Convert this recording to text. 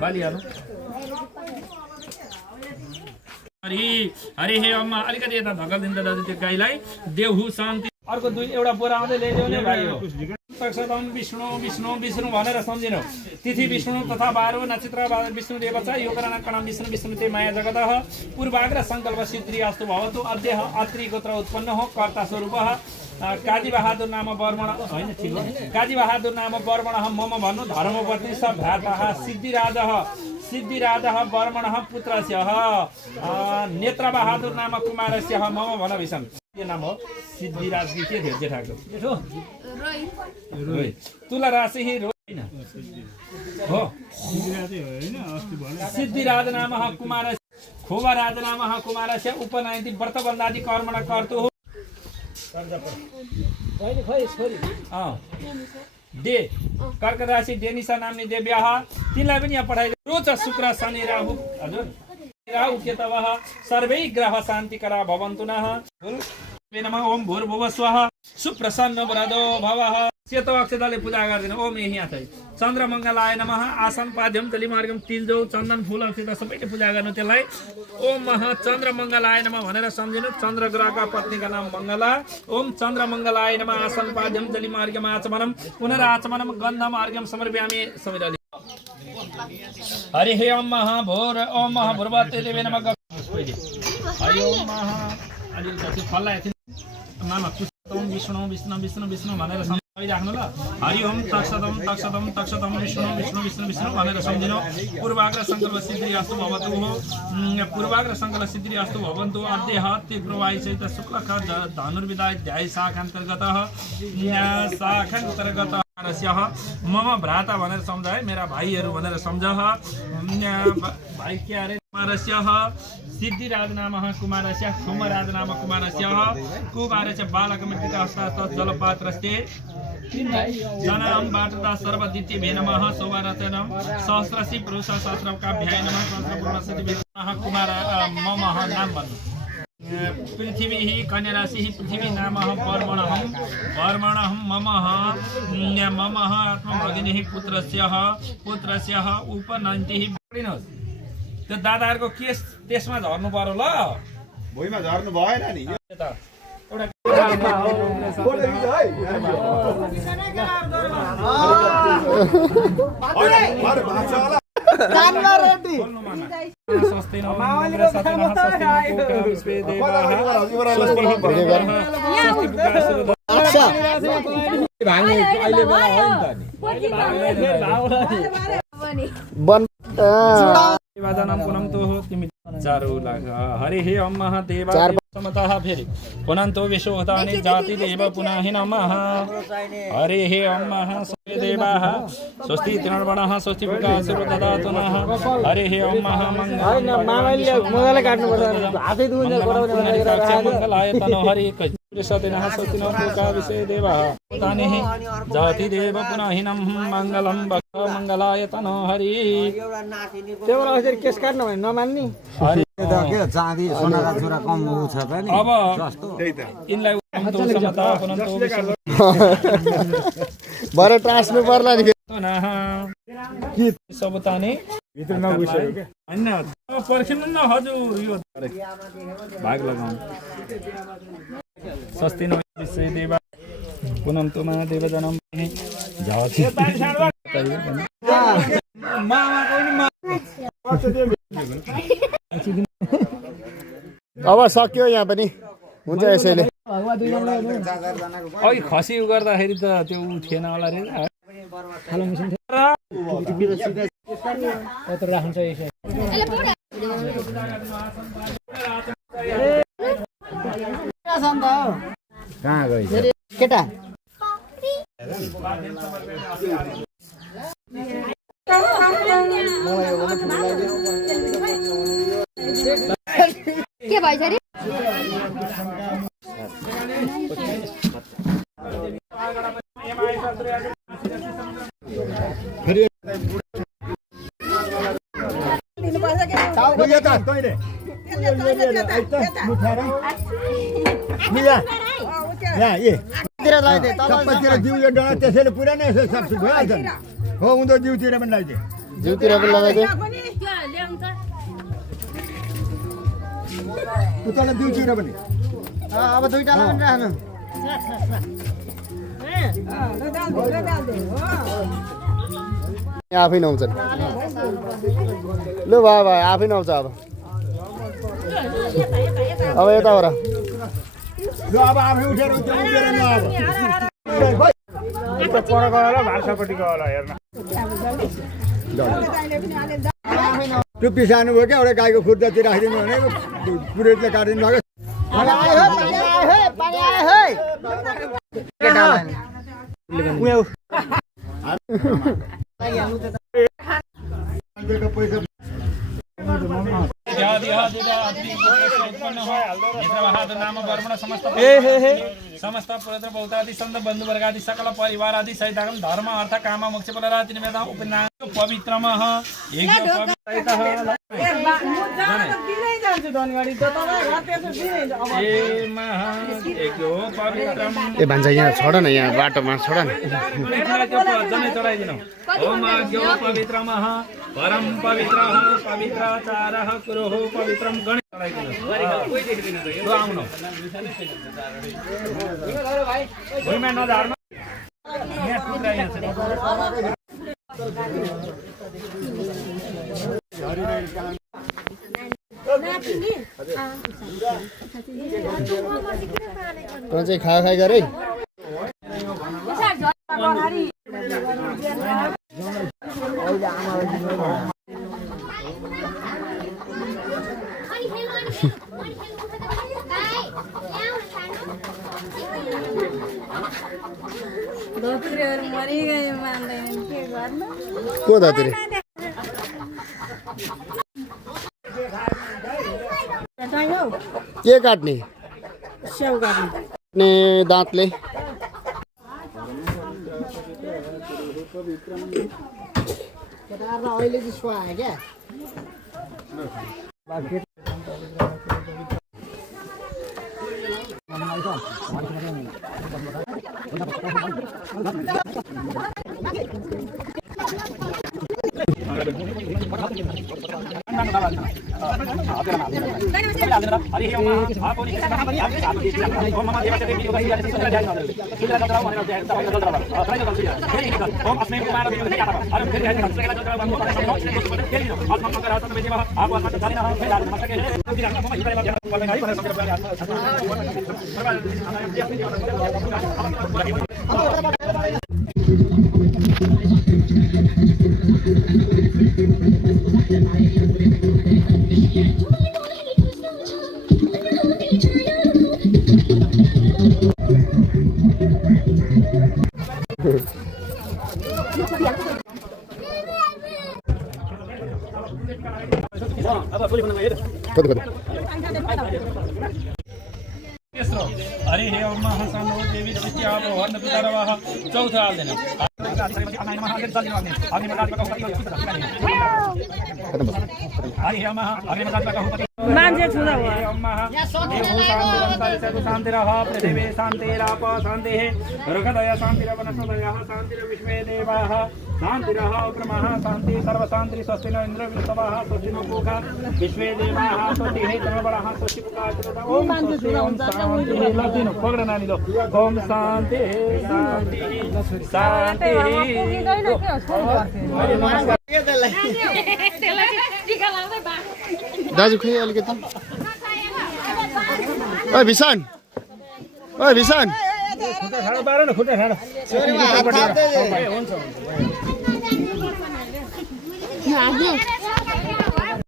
बालिहाल्नु हरि हे अम्मा अलिकति यता धकलिदिनु दाजु त्यो गाईलाई देवहु शान्ति अर्को दुई एउटा बोरा आउँदै ल्याइदेऊ नि भाइ हो तक्षदम विष्णु विष्णु विष्णु भनेर सम्झिनु तिथि विष्णु तथा बारो नक्षत्र विष्णु देव छ योगरण कणम विष्णु विष्णु ते माया जगतः पूर्वाग्र संकल्प सिद्धि अस्तु भवतु अद्य अत्रि गोत्र उत्पन्न हो कर्ता स्वरूप काजी बहादुर नाम वर्मण होइन ठिक हो काजी बहादुर नाम वर्मण मम भन्नु धर्मपत्नी स भ्रातः सिद्धिराजः वर्मणः पुत्रस्य नेत्र बहादुर नाम कुमारस्य मम भन भीषण के नाम हो सिद्धिराज के थियो जेठाको रोहित तुला राशि रोहिन हो सिद्धिराज नाम कुमार खोवा राज नाम कुमारस्य उपनयन्ति व्रतबन्धादि कर्मण कर्तु हो दे कर्क राशि डेनिसा नाम्नी देव्याः तिनलाई पनि यहाँ पठाइदिनु रोज शुक्र शनि राहु हजुर राहु केतवः सर्वै ग्रह शान्तिकरा भवन्तु नः नमः ओम भूर्भुवः स्वः सुप्रसन्न वरदो भवः सेतो अक्षताले पूजा गर्दिनु ओम यही यहाँ चाहिँ चन्द्रमङ्गलाय नमः आसन पाद्यम तलिमार्गम तिलजौ चन्दन फूल अक्षता सबैले पूजा गर्नु त्यसलाई ओम महा चन्द्रमङ्गलाय नमः भनेर सम्झिनु चन्द्र ग्रहका पत्नीका नाम मङ्गला ओम चन्द्रमङ्गलाय नमः आसन पाद्यम तलिमार्गम आचमनम पुनराचमनम गन्धमार्गम समर्पयामि समिराले हरि हे ओम महाभोर ओम महाभूर्वते देवे नमः हरि ओम महा अलि पछि फल्ला मामा पुष्पम विष्णु विष्णु विष्णु विष्णु भनेर सम्झिराख्नु ल हरि ओम तक्षदम तक्षदम तक्षदम विष्णु विष्णु विष्णु विष्णु भनेर सम्झिनु पूर्वाग्र संकल्प सिद्धि अस्तु भवतु पूर्वाग्र संकल्प सिद्धि अस्तु भवन्तु अद्य हत्ति प्रवाही सहित शुक्लक धनुर्विदाय ध्याय शाखान्तर्गतः मम भ्राता भनेर सम्झाए मेरा भाइहरू भनेर सम्झ भाइ के अरे कुमारस्य सिद्धिराज नाम कुमारस्य सोमराज नाम कुमारस्य कुमारस्य बालकमृतिका हस्तास्थ जलपात्रस्ते जनाम बाटदा सर्वदित्य भे नमः शोभारचनम सहस्रसी पुरुष सहस्रकाभ्याय नमः सहस्रपुरुषति कुमार मम नाम भन्नु पृथ्वी कन्या राशि पृथ्वी नाम वर्मणहं मम आत्मभगिनी पुत्रस्य उपनन्ति त्यो दादाहरुको केस त्यसमा झर्नु पर्यो ल भुइँमा झर्नु भएन नि एउटा हरि हे ओम महादेव समतः फेरि पुनन्तो विश्वोतानि जाति देव पुनः नमः हरि हे ओम महादेवाः स्वस्ति त्रिवर्णः स्वस्ति प्रकाशो ददातु नः हरि हे ओम महामङ्गलाय तनो हरि सतिनः स्वस्तिनः लोका विषय देवः तानि जाति देव पुनः मङ्गलं मङ्गलाय तनो हरि तेवरा हजुर केस काट्नु भने नमान्नी के चाँदी सोनाका चुरा कम छ त नि अब इनलाई भरे ट्रास्नु पर्ला नि के सब ताने भित्र नगुसेको के हैन पर्खिनु न हजुर यो भाग लगाउनु स्वस्ति नो विश्व देवा पुनन्तो महादेव जनम जाति अब सक्यो यहाँ पनि हुन्छ यसैले अघि खसी गर्दाखेरि त त्यो थिएन होला रे खालो मिसिन थियो राख्छ यसै कहाँ गइस केटा के भइछ रे त्यसैले पुरा नै सक्छु भइहाल्छ हो उँधो जिउतिर पनि लगाइदिए जिउतिर पनि लगाइदिए उता जिउतिर पनि अब दुईटा लगाउनु राख्नु आफै नुहाउँछन् लु भयो भयो आफै नुहाउँछ अब यता हो र ल अब आफै उठेर उभिएर नि अब परको होला भाषापट्टिको होला हेर्न टुप्पी सानो भयो क्या एउटा गाईको खुर्दातिर राखिदिनु भनेको पुरेटले काटिदिनु भएको समस्त पवित्र बहुतादि सन्त बन्धु वर्गादि सकल परिवार आदि सहित धर्म अर्थ काम मोक्ष फलराति निवेदन उपनाम पवित्रमः ए भान्जा यहाँ छोड न यहाँ बाटोमा छोड न पवित्रमः परम पवित्रः पवित्राचारः कुरुः पवित्रं गणेश भूमिमा नझार्नु यहाँ टुक्रा यहाँ छ चाहिँ खा खाइ गरे को धोत्रे के काट्ने स्याउ काट्ने दाँतले अहिले चाहिँ सुहायो क्या हरि हे महासानो देवी सृष्टिया भगवान पितरवाह चौथा हाल्दैन मान्छे छुँदा शान्तिरः पृथिवी शान्तिराप शान्तिः रुगदया शान्तिरवनस्पतयः शान्तिर्विश्वे देवाः शान्तिरः ब्रह्मः शान्ति सर्वशान्ति स्वस्ति न इन्द्र विश्ववाः स्वस्ति न पूषा विश्वे देवाः स्वस्तिः तमबलः स्वस्ति पुकाश्रुत ओम शान्ति लदिनु पगड नानी लो ओम शान्ति शान्ति शान्ति दाजु खै अलिकति ओइ भिसन ओइ भिसन खुट्टा ठाडो पार न खुट्टा ठाडो हुन्छ